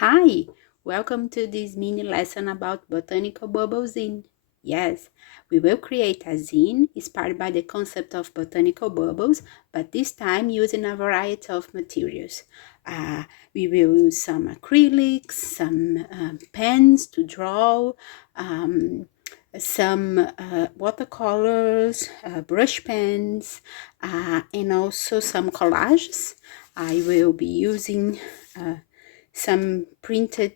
Hi, welcome to this mini lesson about botanical bubble zine. Yes, we will create a zine inspired by the concept of botanical bubbles, but this time using a variety of materials. We will use some acrylics, some pens to draw, some watercolors, brush pens, and also some collages. I will be using some printed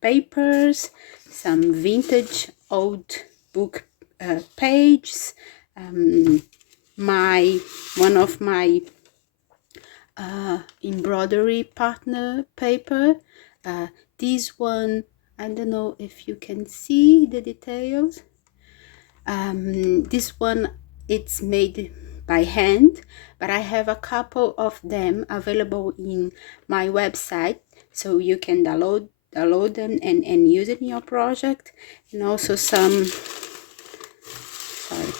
papers, some vintage old book pages, one of my embroidery partner paper. This one, I don't know if you can see the details. This one, it's made by hand, but I have a couple of them available in my website, so you can download them and use it in your project. And also some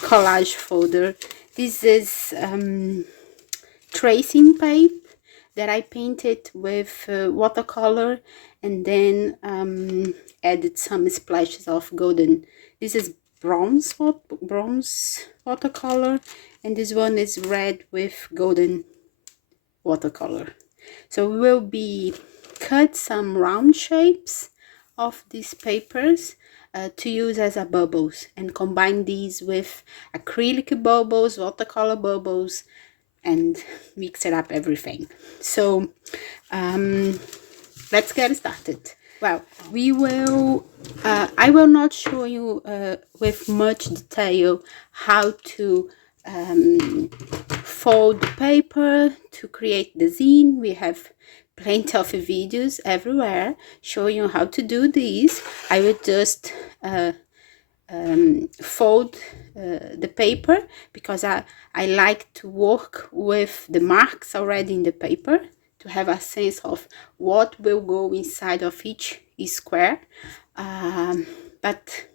collage folder. This is tracing paper that I painted with watercolor and then added some splashes of golden. This is bronze watercolor, and this one is red with golden watercolor. So we will be cut some round shapes of these papers to use as a bubbles, and combine these with acrylic bubbles, watercolor bubbles, and mix it up everything. So let's get started. Well, we will I will not show you with much detail how to fold the paper to create the zine. We have plenty of videos everywhere showing you how to do this. I will just fold the paper because I like to work with the marks already in the paper to have a sense of what will go inside of each square. But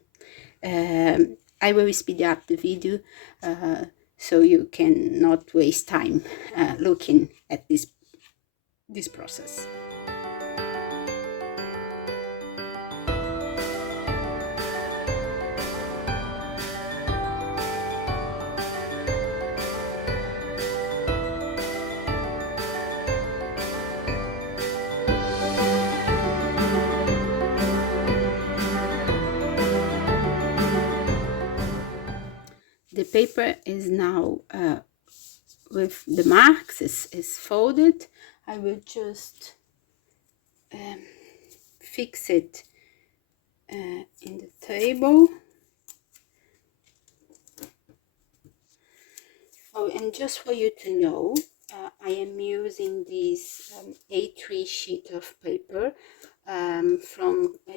I will speed up the video so you can not waste time looking at this process. The paper is now with the marks is folded. I will just fix it in the table. Oh, and just for you to know, I am using this A3 sheet of paper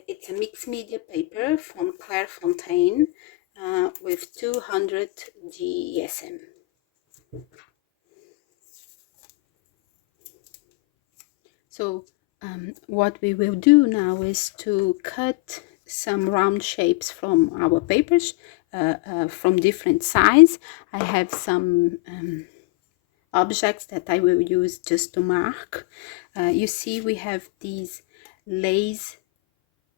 it's a mixed media paper from Claire Fontaine with 200 GSM. So what we will do now is to cut some round shapes from our papers from different size. I have some objects that I will use just to mark. You see we have these lace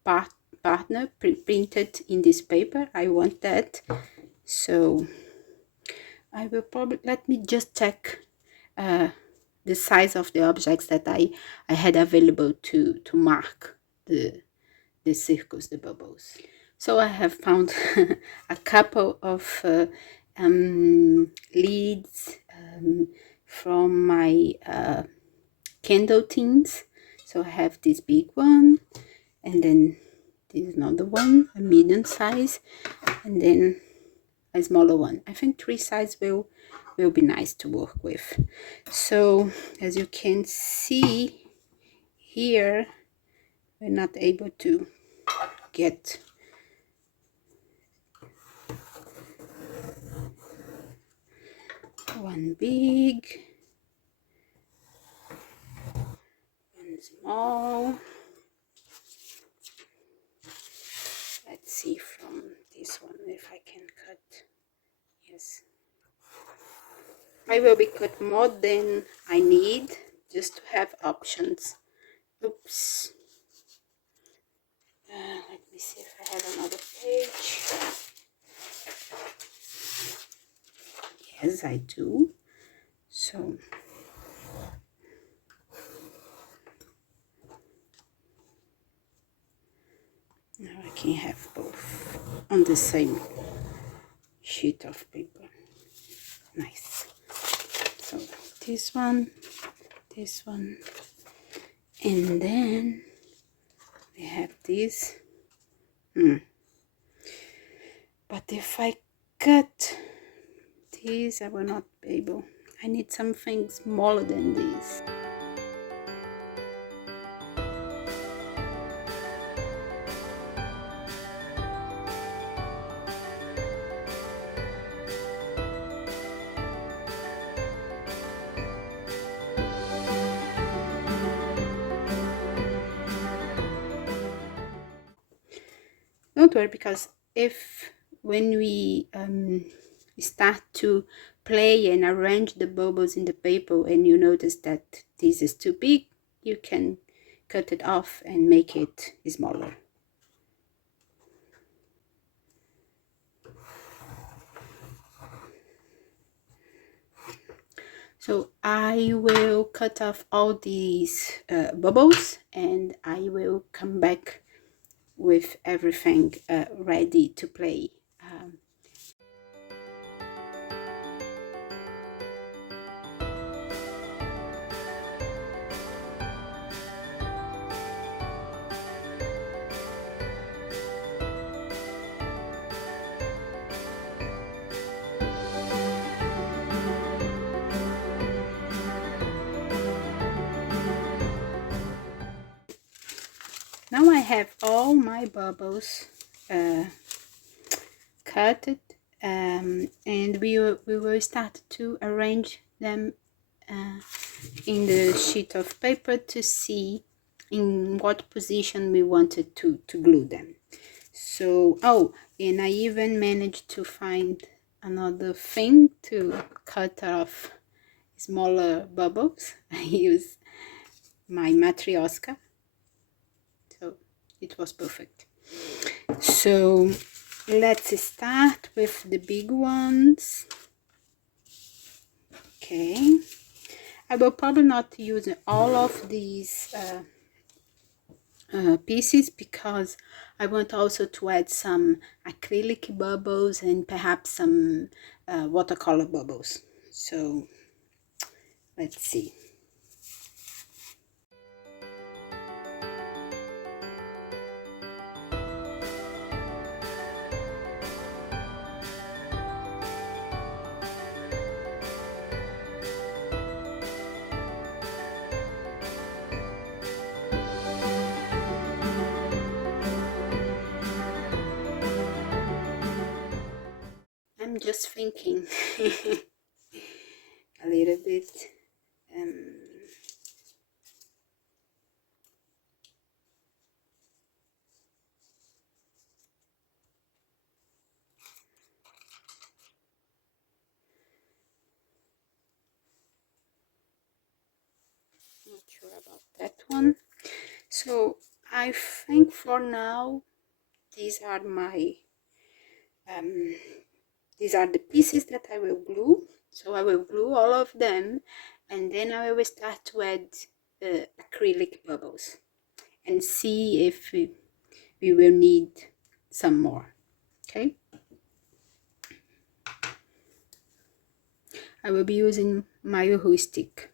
partner printed in this paper. I want that, so I will probably, let me just check the size of the objects that I had available to mark the circles, the bubbles. So I have found a couple of leads from my candle tins. So I have this big one, and then this is another one, a medium size, and then a smaller one. I think 3 size will be nice to work with. So as you can see here, we're not able to get one big, one small. Let's see from this one if I can cut. Yes, I will be cut more than I need just to have options Oops. Let me see if I have another page. Yes, I do. So now I can have both on the same sheet of paper. Nice. So this one, and then we have this. But if I cut this, I will not be able. I need something smaller than this. Don't worry, because if when we start to play and arrange the bubbles in the paper and you notice that this is too big, you can cut it off and make it smaller. So I will cut off all these bubbles and I will come back with everything ready to play. Now I have all my bubbles cut, and we will start to arrange them in the sheet of paper to see in what position we wanted to glue them. So, oh, and I even managed to find another thing to cut off smaller bubbles. I use my matryoshka, so it was perfect. So let's start with the big ones. Okay, I will probably not use all of these pieces because I want also to add some acrylic bubbles and perhaps some watercolor bubbles. So let's see. I'm just thinking a little bit. Not sure about that one. So I think for now these are my these are the pieces that I will glue. So I will glue all of them and then I will start to add acrylic bubbles and see if we will need some more. Okay, I will be using my Uhu Stic.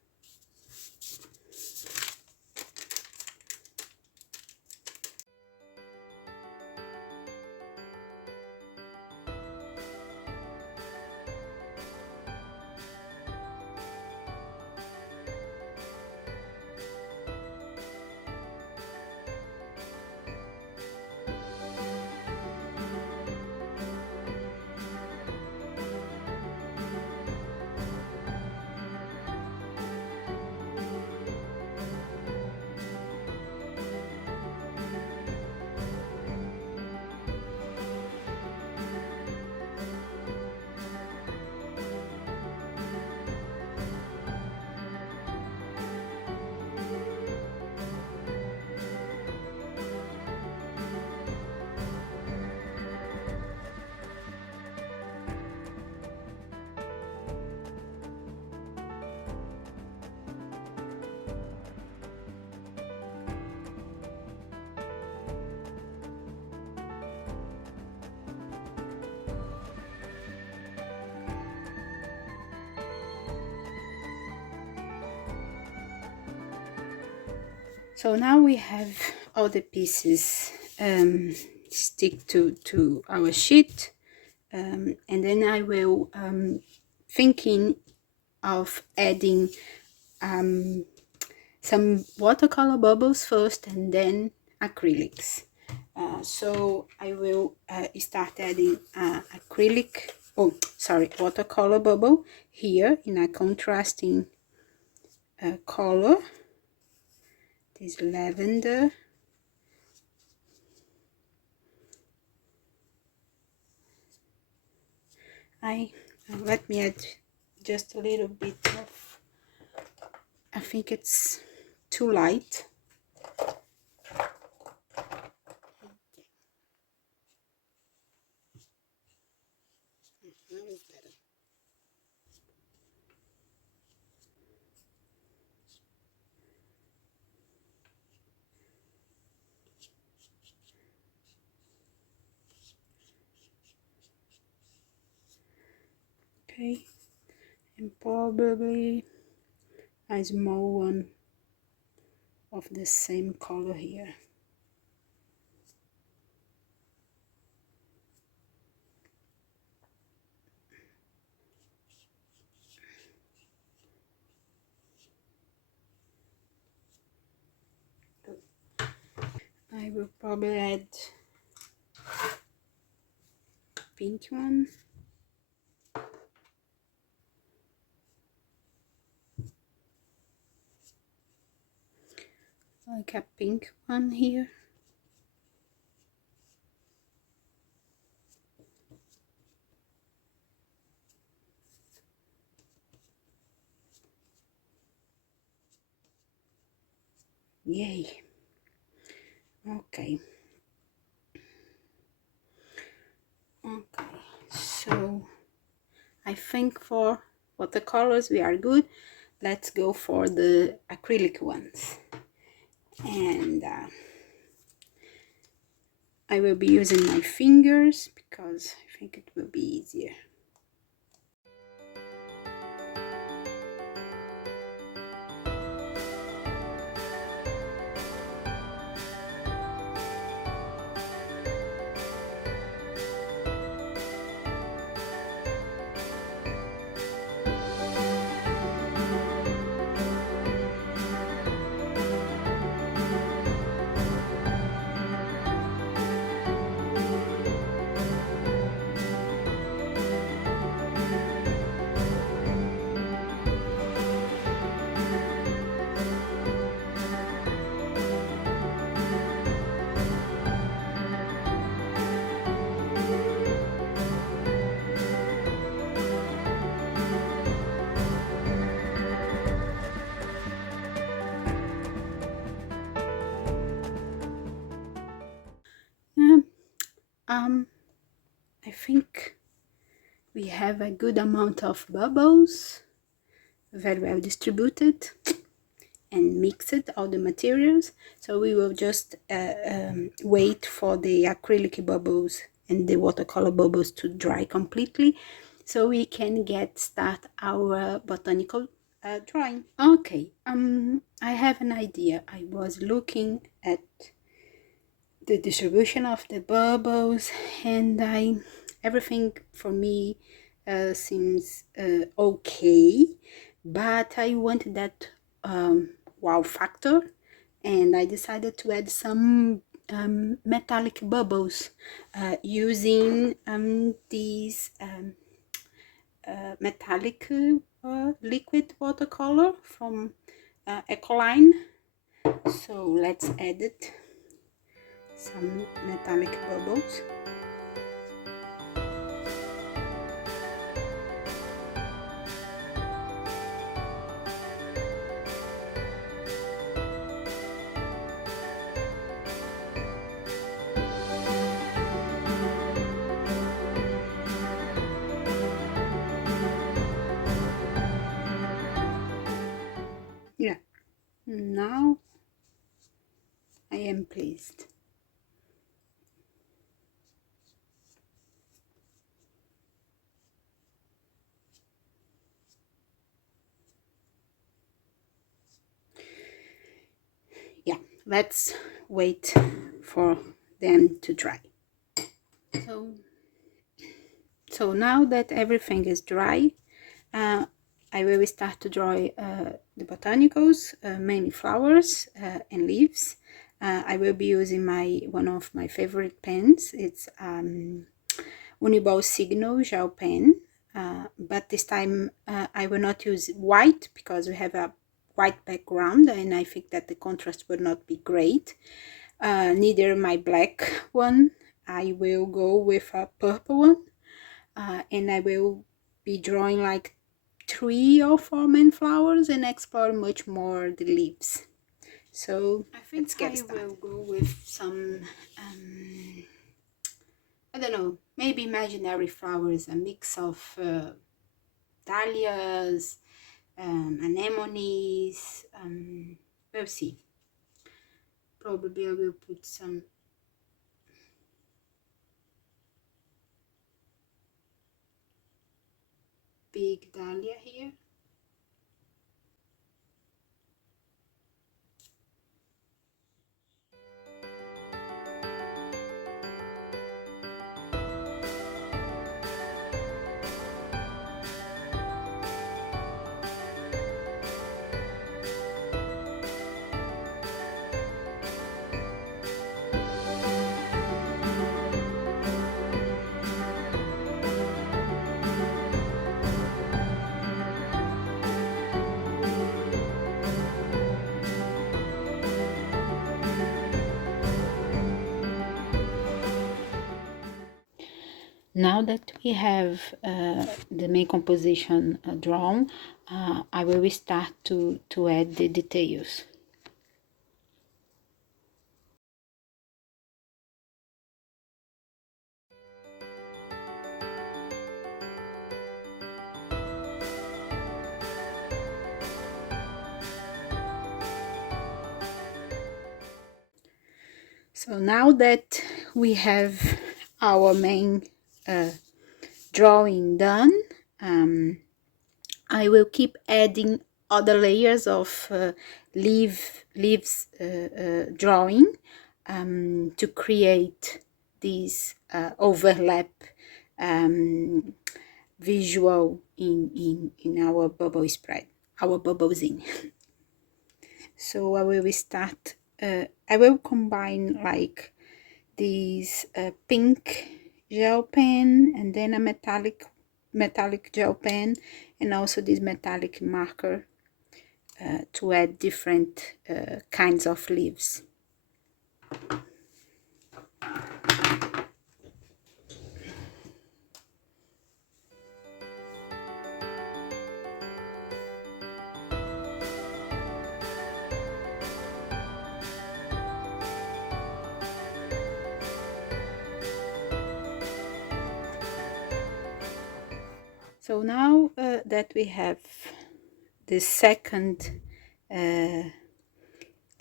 So now we have all the pieces stick to our sheet, and then I will thinking of adding some watercolor bubbles first and then acrylics. So I will start adding watercolor bubble here in a contrasting color, this lavender. Let me add just a little bit of, I think it's too light. Okay, and probably a small one of the same color here. I will probably add pink one. Like a pink one here. Yay. Okay. So I think for watercolors we are good. Let's go for the acrylic ones, and I will be using my fingers because I think it will be easier. I think we have a good amount of bubbles, very well distributed and mixed all the materials. So we will just wait for the acrylic bubbles and the watercolor bubbles to dry completely so we can start our botanical drawing. Okay, I have an idea. I was looking at the distribution of the bubbles, and everything for me seems okay, but I want that wow factor, and I decided to add some metallic bubbles using these metallic liquid watercolor from Ecoline. So let's add it. Some metallic bubbles. Yeah, now I am pleased. Yeah, let's wait for them to dry. So now that everything is dry, I will start to draw the botanicals, mainly flowers and leaves. I will be using one of my favorite pens. It's Uniball Signo gel pen, but this time I will not use white because we have a white background and I think that the contrast will not be great. Neither my black one. I will go with a purple one, and I will be drawing like 3 or 4 main flowers and explore much more the leaves. So I think I will go with some I don't know, maybe imaginary flowers, a mix of dahlias, anemones, we'll see. Probably I will put some big dahlia here. Now that we have the main composition drawn, I will start to add the details. So now that we have our main drawing done, I will keep adding other layers of leaves drawing to create this overlap visual in our bubble spread, our bubble zine. So I will start, I will combine like this pink gel pen and then a metallic gel pen and also this metallic marker to add different kinds of leaves. So now that we have the second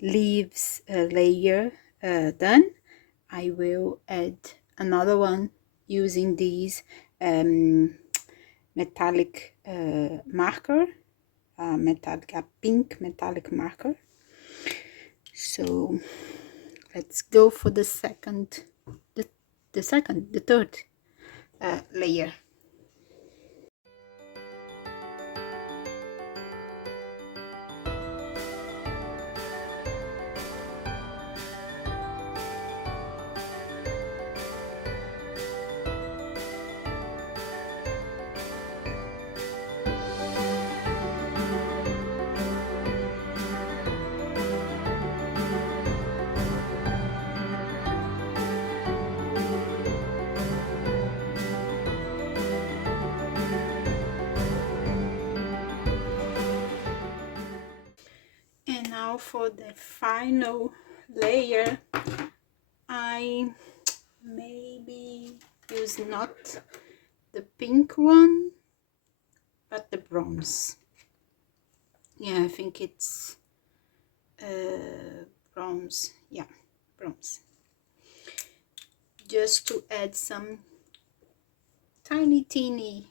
leaves layer done, I will add another one using these metallic marker, a pink metallic marker. So let's go for the third layer. And now for the final layer, I maybe use not the pink one, but the bronze. Yeah, I think it's bronze. Yeah, bronze. Just to add some tiny, teeny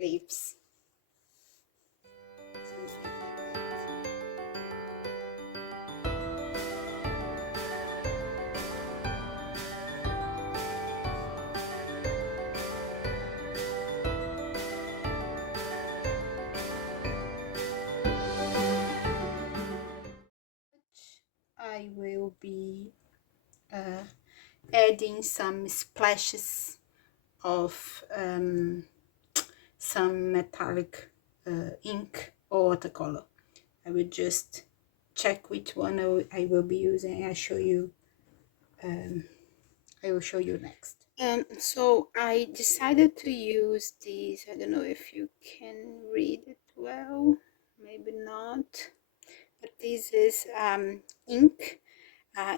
leaves. will be adding some splashes of some metallic ink or watercolor. I will just check which one I will be using. I will show you next. So I decided to use these. I don't know if you can read it well, maybe not, but this is ink,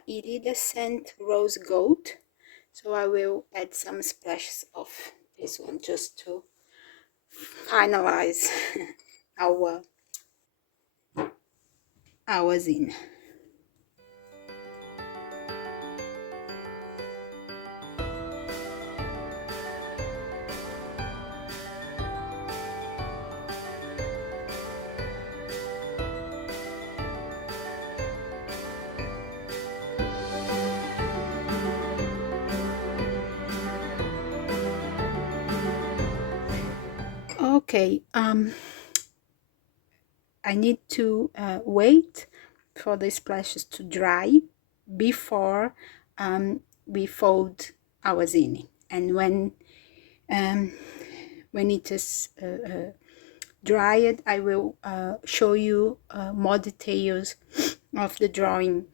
Iridescent Rose Gold. So I will add some splashes of this one just to finalize our zine. Okay, I need to wait for the splashes to dry before we fold our zine. And when it is dried, I will show you more details of the drawing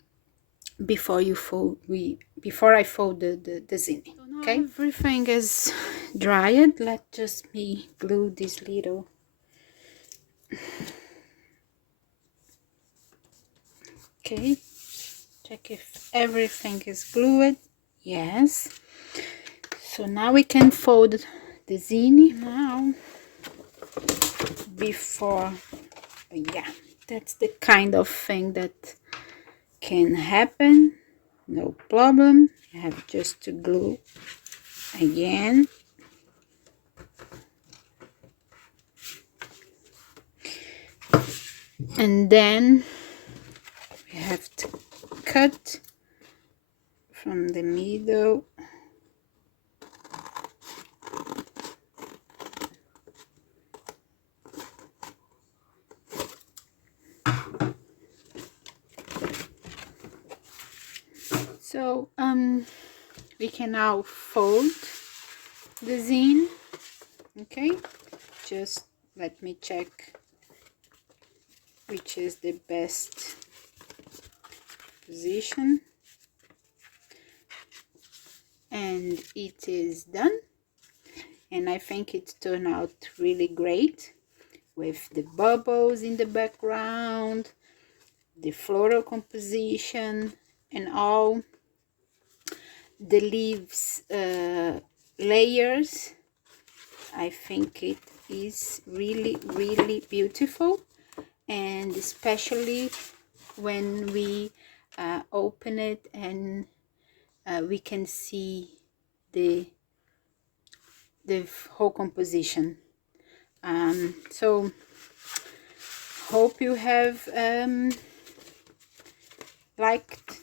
before I fold the zine. So now okay, everything is dried. Let's just me glue this little. Okay, check if everything is glued. Yes. So now we can fold the zine. Now, before, yeah, that's the kind of thing that can happen. No problem. You have just to glue again. And then we have to cut from the middle. So we can now fold the zine. Okay, just let me check which is the best position, and it is done. And I think it turned out really great with the bubbles in the background, the floral composition, and all the leaves layers. I think it is really, really beautiful, and especially when we open it and we can see the whole composition. So hope you have liked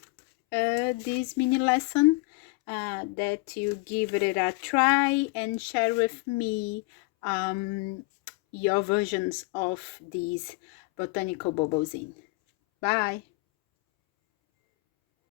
this mini lesson, that you give it a try and share with me your versions of these botanical bubble zine. Bye.